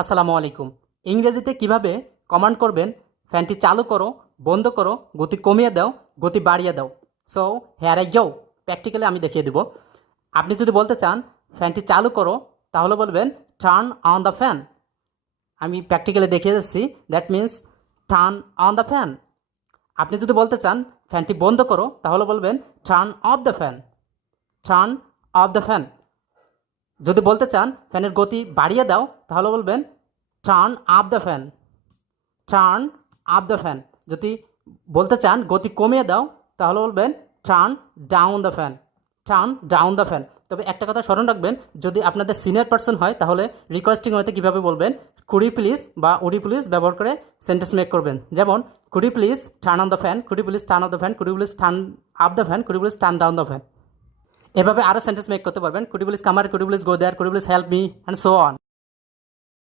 আসসালামু আলাইকুম। ইংরেজিতে কিভাবে কমান্ড করবেন ফ্যানটি চালু করো, বন্ধ করো, গতি কমিয়ে দাও, গতি বাড়িয়ে দাও। So here I go, practically আমি দেখিয়ে দেব। আপনি যদি বলতে চান ফ্যানটি চালু করো, তাহলে বলবেন টার্ন অন দ্য ফ্যান। আমি প্র্যাকটিক্যালি দেখিয়ে দিচ্ছি, that means turn on the fan. আপনি যদি বলতে চান ফ্যানটি বন্ধ করো, তাহলে বলবেন turn off the fan. Turn off the fan. যদি বলতে চান ফ্যানের গতি বাড়িয়ে দাও, তাহলে বলবেন turn up the fan. Turn up the fan. যদি বলতে চান গতি কমিয়ে দাও, তাহলে বলবেন turn down the fan. Turn down the fan. তবে একটা কথা স্মরণ রাখবেন, যদি আপনাদের সিনিয়র পার্সন হয় তাহলে রিকোয়েস্টিং হয়তো কীভাবে বলবেন, কুডি প্লিজ বা উডি প্লিজ ব্যবহার করে সেন্টেন্স মেক করবেন। যেমন could please turn on the fan, could please turn off the fan, could please turn up the fan, could please turn down the fan. এভাবে আরও সেন্টেন্স মেক করতে পারবেন। Could please come here, could please go there, could please help me and so on.